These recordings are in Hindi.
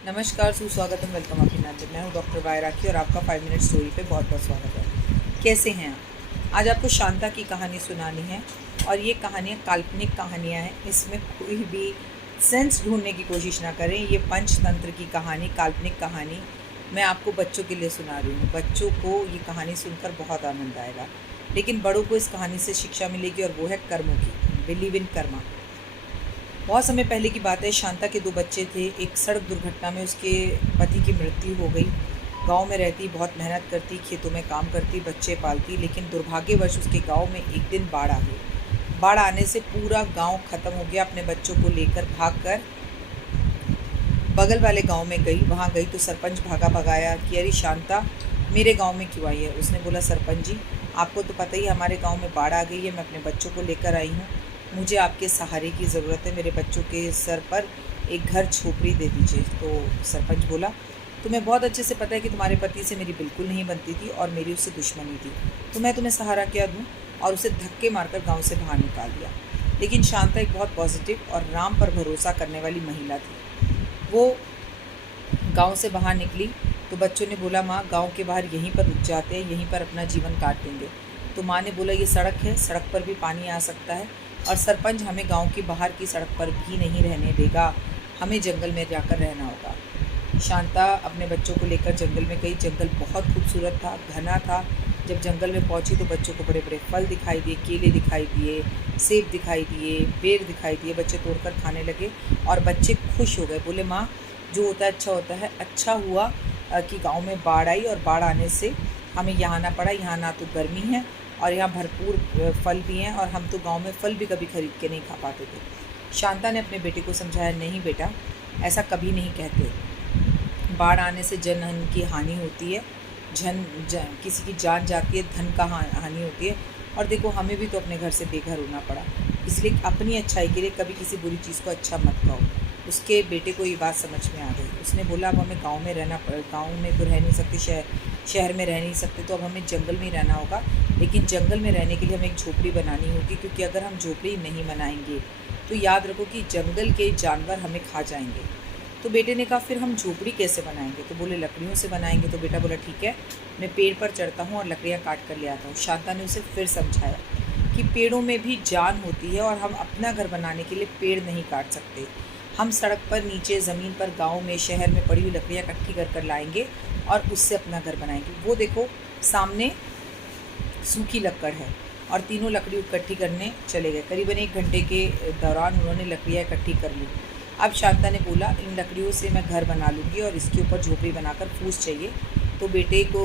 नमस्कार, सुस्वागतम, वेलकम आपके नाते। मैं हूँ डॉक्टर वाय राखी और आपका 5 मिनट स्टोरी पे बहुत बहुत स्वागत है। कैसे हैं आप? आज आपको शांता की कहानी सुनानी है और ये कहानियाँ काल्पनिक कहानियाँ हैं। इसमें कोई भी सेंस ढूंढने की कोशिश ना करें। ये पंचतंत्र की कहानी, काल्पनिक कहानी मैं आपको बच्चों के लिए सुना रही हूँ। बच्चों को ये कहानी सुनकर बहुत आनंद आएगा, लेकिन बड़ों को इस कहानी से शिक्षा मिलेगी और वो है कर्मों की। Believe in Karma. बहुत समय पहले की बात है। शांता के 2 बच्चे थे। एक सड़क दुर्घटना में उसके पति की मृत्यु हो गई। गांव में रहती, बहुत मेहनत करती, खेतों में काम करती, बच्चे पालती, लेकिन दुर्भाग्यवश उसके गांव में एक दिन बाढ़ आ गई। बाढ़ आने से पूरा गांव ख़त्म हो गया। अपने बच्चों को लेकर भागकर बगल वाले गांव में गई। वहां गई तो सरपंच भागा भगाया कि अरे शांता मेरे गांव में क्यों आई है। उसने बोला, सरपंच जी, आपको तो पता ही हमारे गांव में बाढ़ आ गई है। मैं अपने बच्चों को लेकर आई हूँ। मुझे आपके सहारे की ज़रूरत है। मेरे बच्चों के सर पर एक घर झोपड़ी दे दीजिए। तो सरपंच बोला, तुम्हें बहुत अच्छे से पता है कि तुम्हारे पति से मेरी बिल्कुल नहीं बनती थी और मेरी उससे दुश्मनी थी, तो मैं तुम्हें सहारा क्या दूँ। और उसे धक्के मारकर गाँव से बाहर निकाल दिया। लेकिन शांता एक बहुत पॉजिटिव और राम पर भरोसा करने वाली महिला थी। वो गांव से बाहर निकली तो बच्चों ने बोला, माँ गांव के बाहर यहीं पर रुक जाते हैं, यहीं पर अपना जीवन काट देंगे। तो माँ ने बोला, ये सड़क है, सड़क पर भी पानी आ सकता है और सरपंच हमें गांव की बाहर की सड़क पर भी नहीं रहने देगा। हमें जंगल में जाकर रहना होगा। शांता अपने बच्चों को लेकर जंगल में गई। जंगल बहुत खूबसूरत था, घना था। जब जंगल में पहुंची तो बच्चों को बड़े बड़े फल दिखाई दिए, केले दिखाई दिए, सेब दिखाई दिए, बेर दिखाई दिए। बच्चे तोड़कर खाने लगे और बच्चे खुश हो गए। बोले, माँ जो होता है अच्छा होता है। अच्छा हुआ कि गांव में बाढ़ आई और बाढ़ आने से हमें यहाँ आना पड़ा। यहाँ ना तो गर्मी है और यहाँ भरपूर फल भी हैं और हम तो गांव में फल भी कभी खरीद के नहीं खा पाते थे। शांता ने अपने बेटे को समझाया, नहीं बेटा, ऐसा कभी नहीं कहते। बाढ़ आने से जनधन की हानि होती है, किसी की जान जाती है, धन का हानि होती है। और देखो, हमें भी तो अपने घर से बेघर होना पड़ा, इसलिए अपनी अच्छाई के लिए कभी किसी बुरी चीज़ को अच्छा मत कहो। उसके बेटे को ये बात समझ में आ गई। उसने बोला, अब हमें गांव में रहना गांव में तो रह नहीं सकते, शहर में रह नहीं सकते, तो अब हमें जंगल में ही रहना होगा। लेकिन जंगल में रहने के लिए हमें एक झोपड़ी बनानी होगी, क्योंकि अगर हम झोपड़ी नहीं बनाएंगे तो याद रखो कि जंगल के जानवर हमें खा जाएंगे। तो बेटे ने कहा, फिर हम झोपड़ी कैसे बनाएंगे? तो बोले, लकड़ियों से बनाएंगे। तो बेटा बोला, ठीक है, मैं पेड़ पर चढ़ता हूँ और लकड़ियाँ काट कर ले आता हूँ। शांता ने उसे फिर समझाया कि पेड़ों में भी जान होती है और हम अपना घर बनाने के लिए पेड़ नहीं काट सकते। हम सड़क पर, नीचे ज़मीन पर, गांव में, शहर में पड़ी हुई लकड़ियाँ इकट्ठी कर कर लाएंगे और उससे अपना घर बनाएंगे। वो देखो सामने सूखी लकड़ है और तीनों लकड़ी इकट्ठी करने चले गए। करीबन 1 घंटे के दौरान उन्होंने लकड़ियाँ इकट्ठी कर ली। अब शांता ने बोला, इन लकड़ियों से मैं घर बना लूँगी और इसके ऊपर झोपड़ी बनाकर फूस चाहिए। तो बेटे को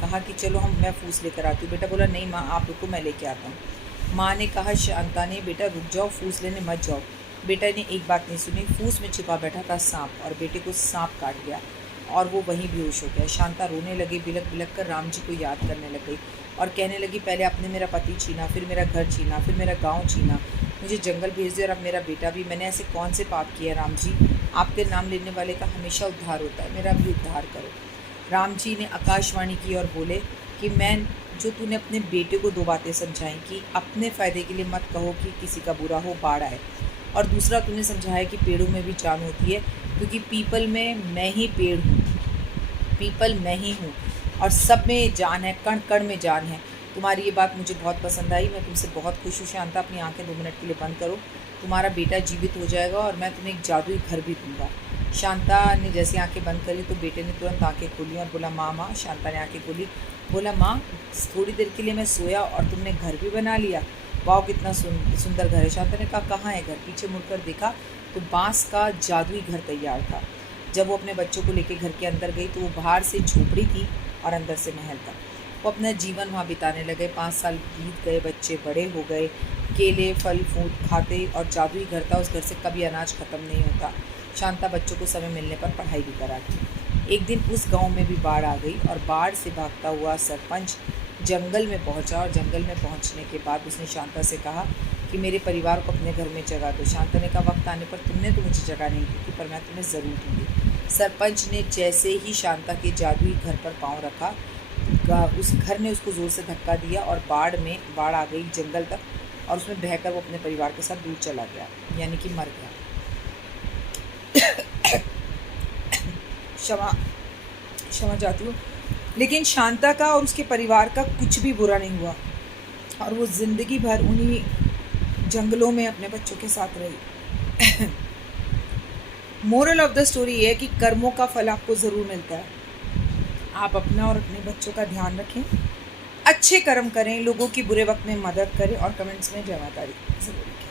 कहा कि चलो मैं फूस लेकर आती हूँ। बेटा बोला, नहीं माँ, आप रुको, मैं लेके आता हूँ। माँ ने कहा, शांता ने, बेटा रुक जाओ, फूस लेने मत जाओ। बेटा ने एक बात नहीं सुनी। फूस में छिपा बैठा था सांप और बेटे को सांप काट गया और वो वहीं बेहोश हो गया। शांता रोने लगी, बिलख बिलख कर राम जी को याद करने लग गई और कहने लगी, पहले आपने मेरा पति छीना, फिर मेरा घर छीना, फिर मेरा गांव छीना, मुझे जंगल भेज दिया और अब मेरा बेटा भी। मैंने ऐसे कौन से पाप किए राम जी? आपके नाम लेने वाले का हमेशा उद्धार होता है, मेरा भी उद्धार करो। राम जी ने आकाशवाणी की और बोले कि मैं जो तूने अपने बेटे को 2 बातें समझाई कि अपने फ़ायदे के लिए मत कहो कि किसी का बुरा हो, बाढ़ आए, और दूसरा तूने समझाया कि पेड़ों में भी जान होती है, क्योंकि पीपल में मैं ही पेड़ हूँ, पीपल मैं ही हूँ और सब में जान है, कण कण में जान है। तुम्हारी ये बात मुझे बहुत पसंद आई। मैं तुमसे बहुत खुश हूँ। शांता, अपनी आंखें 2 मिनट के लिए बंद करो। तुम्हारा बेटा जीवित हो जाएगा और मैं तुम्हें एक जादुई घर भी दूंगा। शांता ने जैसे आंखें बंद करी तो बेटे ने तुरंत आंखें खोली और बोला, माँ माँ। शांता ने आंखें खोली, बोला, माँ थोड़ी देर के लिए मैं सोया और तुमने घर भी बना लिया। वाह, कितना सुंदर घर है। शांता ने कहा, कहाँ है घर? पीछे मुड़कर देखा तो बांस का जादुई घर तैयार था। जब वो अपने बच्चों को लेकर घर के अंदर गई तो वो बाहर से झोपड़ी थी और अंदर से महल था। वो अपना जीवन वहाँ बिताने लगे। 5 साल बीत गए, बच्चे बड़े हो गए, केले फल फूल खाते और जादुई घर था। उस घर से कभी अनाज ख़त्म नहीं होता। शांता बच्चों को समय मिलने पर पढ़ाई भी कराती। एक दिन उस गांव में भी बाढ़ आ गई और बाढ़ से भागता हुआ सरपंच जंगल में पहुंचा और जंगल में पहुंचने के बाद उसने शांता से कहा कि मेरे परिवार को अपने घर में जगह दो। शांता ने कहा, वक्त आने पर तुमने तो मुझे जगह नहीं दी थी, पर मैं तुम्हें ज़रूर दूँगी। सरपंच ने जैसे ही शांता के जादुई घर पर पाँव रखा, उस घर ने उसको ज़ोर से धक्का दिया और बाढ़ आ गई जंगल तक और उसमें बहकर वो अपने परिवार के साथ दूर चला गया, यानी कि मर गया। क्षमा चाहती हूँ। लेकिन शांता का और उसके परिवार का कुछ भी बुरा नहीं हुआ और वो ज़िंदगी भर उन्हीं जंगलों में अपने बच्चों के साथ रही। मोरल ऑफ द स्टोरी ये है कि कर्मों का फल आपको ज़रूर मिलता है। आप अपना और अपने बच्चों का ध्यान रखें, अच्छे कर्म करें, लोगों की बुरे वक्त में मदद करें और कमेंट्स में जय माता दी ज़रूर लिखें।